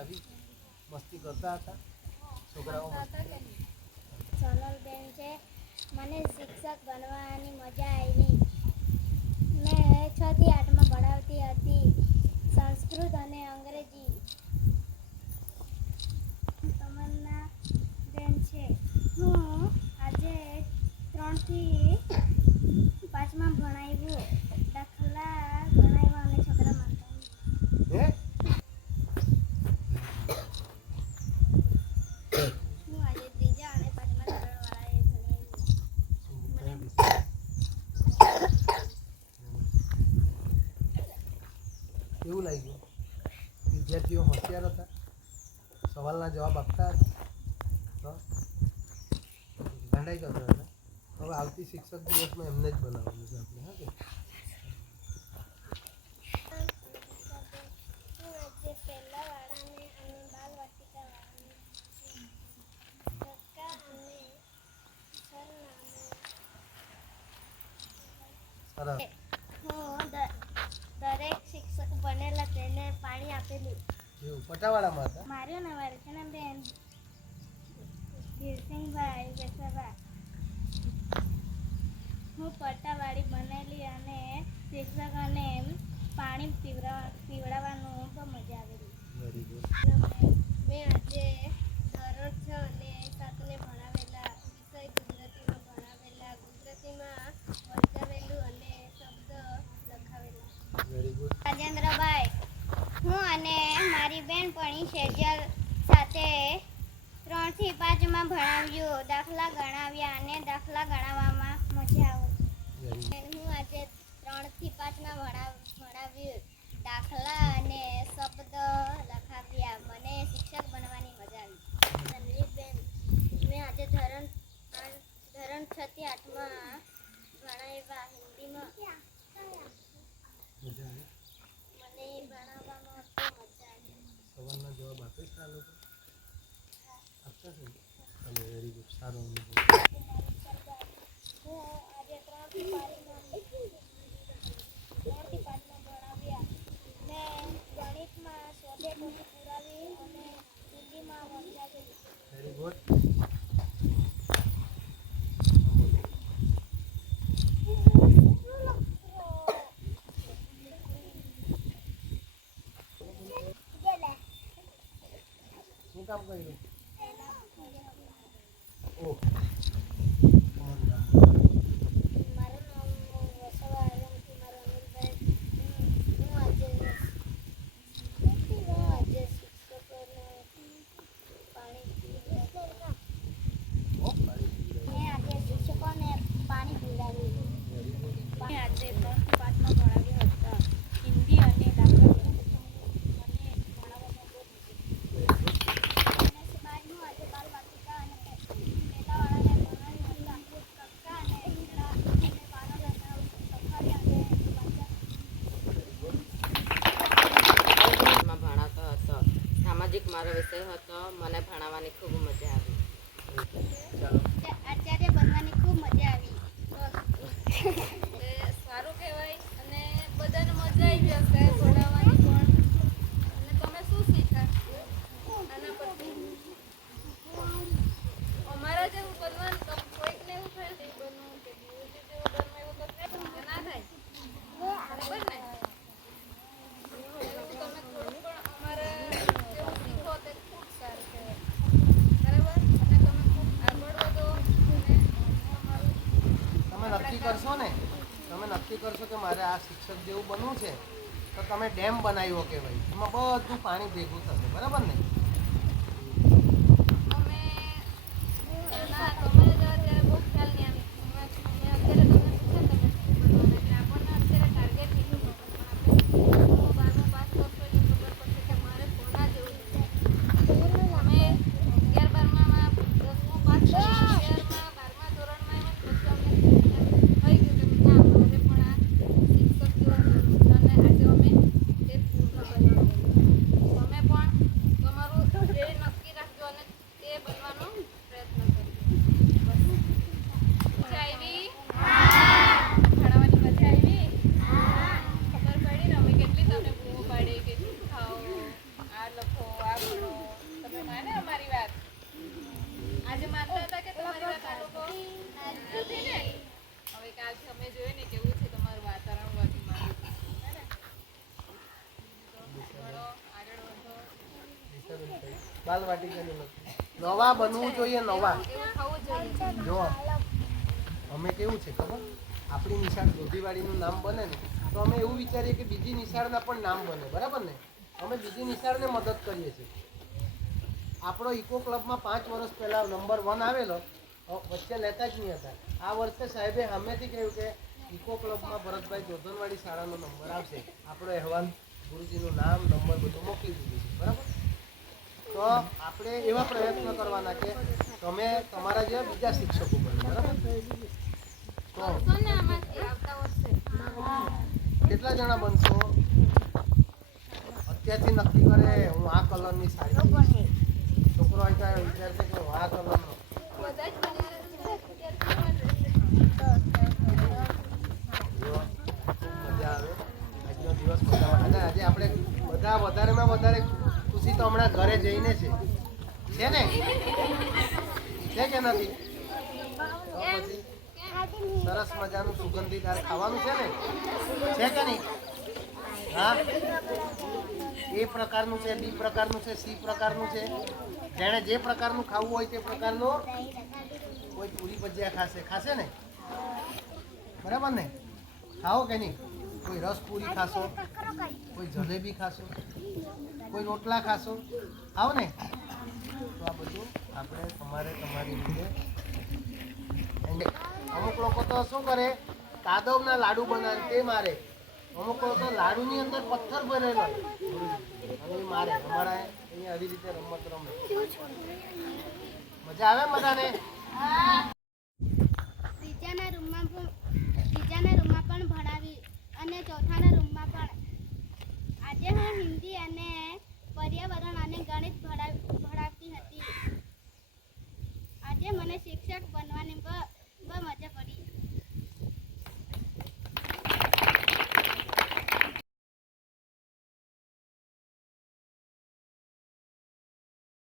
આવી. મસ્તી કરતા હતા. છોકરાઓ સોનલબેન છે. મને શિક્ષક બનવાની મજા આવી. મેં છ થી આઠમાં ભણાવતી હતી. સંસ્કૃત અને અંગ્રેજી. તમન્ના બેન છે. હું આજે ત્રણથી પાંચમાં ભણાવ્યું દાખલા ગણાવ્યા અને છોકરા માનતા હે હું આજે ત્રીજા અને પાંચમા ધોરણવાળાએ ભણાવ્યું કેવું લાગ્યું વિદ્યાર્થીઓ હોશિયાર હતા. સવાલના જવાબ આપતા હતા. તો ગાંડાઈ જતો હતા. હવે આવતી શિક્ષક દિવસમાં એમને જ બનાવવાનું છે આપણે, હા કે હું આજે પહેલા વાળાને અને બાલ વાટિકા વાળાને કક્કા અને સરનામું સરસ હું દ- દરેક શિક્ષક બનેલા તેને પાણી આપેલું એવું પટાવાળામાં હતા? મારું નામ અર્ચનાબેન ધીરસિંહભાઈ વેસવા હું પટ્ટાવાળી બનેલી અને શિક્ષકોને પાણી પીવડાવવાનું બહુ મજા આવેલી. Very good. મેં આજે ધોરણ છ અને સાતને ભણાવેલા વિષય ગુજરાતીમાં ભણાવેલા ગુજરાતીમાં વંચાવેલું અને શબ્દ લખાવેલા વેરી ગુડ રાજેન્દ્રભાઈ હું અને મારી બેનપણી સેજલ સાથે ત્રણથી પાંચમાં ભણાવ્યું દાખલા ગણાવ્યા અને દાખલા ગણાવવામાં મજા આવી. હું આજે ત્રણથી પાંચમાં ભણાવ ભણાવ્યું દાખલા અને શબ્દ લખાવ્યા. મને શિક્ષક બનવાની મજા આવી. સંદીપબેન મેં આજે ધોરણ ધરણ ધોરણ છ થી આઠમાં ભણાવ્યા હિન્દીમાં. મજા આવી. મને ભણાવવામાં મજા આવી. સવાલના જવાબ આપે છે આ લોકો? આપતા છે? ને? ચાલો વેરી ગુડ સારો અનુભવ હું આજે ત્રણથી すごい。વિષય હતો મને ભણાવવાની ખૂબ મજા આવી. ચાલો આચાર્ય બનવાની ખૂબ મજા આવી. સારું કહેવાય અને બધાને મજા આવી હશે ભણાવવાની પણ. અને તમે શું શીખ્યા આના પરથી? અમારા જેવું બનવાનું તો કોઈકને એવું થાય કે બનવું કે બીજું જેવું બનવું એવું તો થાય કે ના થાય બરાબર ને એવું તમે થોડું પણ અમારા જેવું શીખો તે ખૂબ સારું કહેવાય બરાબર અને તમે ખૂબ આગળ વધો અને તમારું તમે નક્કી કરશો ને? તમે નક્કી કરશો કે મારે આ શિક્ષક જેવું બનવું છે, તો તમે ડેમ બનાવ્યો કે ભાઈ? એમાં બધું પાણી ભેગું થશે, બરાબર ને અમે ના તમે ત્યારે બહુ ખ્યાલ નહીં આવી અમે અત્યારે તમે પૂછે તમે શું બનવાના એટલે આપણને અત્યારે ટાર્ગેટ નહીં ખબર પણ આપણે હું બારમું પાસ કરશો એટલે ખબર પડશે કે મારે કોના જેવું બનવું અમે અગિયાર બારમામાં દસમું પાસ કરી અગિયારમાં બારમા ધોરણમાં એમ જ પછી અમને એમ થઈ ગયું કે ના મારે પણ આ શિક્ષક જેવું બનવું છે અને આજે અમે તે પૂર્ણ બનાવ્યું તમે પણ તમારું બાલવાટિકાની નથી નવા બનવું જોઈએ, નવા. જો, અમે કેવું છે ખબર? આપણી નિશાળ દોધીવાડીનું નામ બને ને, તો અમે એવું વિચારીએ કે બીજી નિશાળના પણ નામ બને, બરાબર ને? અમે બીજી નિશાળને મદદ કરીએ છીએ. આપણો ઇકો ક્લબમાં પાંચ વર્ષ પહેલાં નંબર વન આવેલો વચ્ચે લેતા જ નહીં હતા. આ વર્ષે સાહેબે સામેથી કહ્યું કે ઇકો ક્લબમાં ભરતભાઈ જોધનવાડી શાળાનો નંબર આવશે. આપણો અહેવાલ ગુરુજીનું નામ, નંબર બધું મોકલી દીધું છે, બરાબર? તો આપણે એવા પ્રયત્ન કરવાના કે તમે તમારા જેવા બીજા શિક્ષકો બનો, બરાબર? કેટલા જણા બનશો? અત્યારથી નક્કી કરે, હું આ કલરની સાડી છોકરો હોય ત્યારે વિચારશે કે હું આ કલરનો બધા જ બની જો, મજા આવે આજનો દિવસ મજા અને આજે આપણે બધા વધારેમાં વધારે ખુશી તો હમણાં ઘરે જઈને છે. છે ને? છે કે નથી? સરસ મજાનું સુગંધીદાર ખાવાનું છે ને? છે કે નહીં? હા? એ પ્રકારનું છે, બી પ્રકારનું છે, સી પ્રકારનું છે. જેણે જે પ્રકારનું ખાવું હોય તે પ્રકારનું કોઈ પૂરી ભજીયા ખાશે. ખાશે ને? બરાબર ને? ખાઓ કે નહીં? કોઈ રસ પૂરી ખાશો? કોઈ જલેબી ખાશો? કોઈ રોટલા ખાશો? આવો ને તો આ બધું આપણે તમારે તમારી રીતે અમુક લોકો તો શું કરે? કાદવના લાડુ બનાવે, તે મારે. અમુક લોકો લાડુની અંદર પથ્થર ભરેલો. અને મારે. અમારા અહીંયા આવી રીતે રમત રમે. મજા આવે બધાને? બીજાના રૂમમાં ત્રીજાના રૂમમાં પણ ભણાવી અને ચોથાના પણ આજે હું હિન્દી અને પર્યાવરણ અને ગણિત ભણાવ-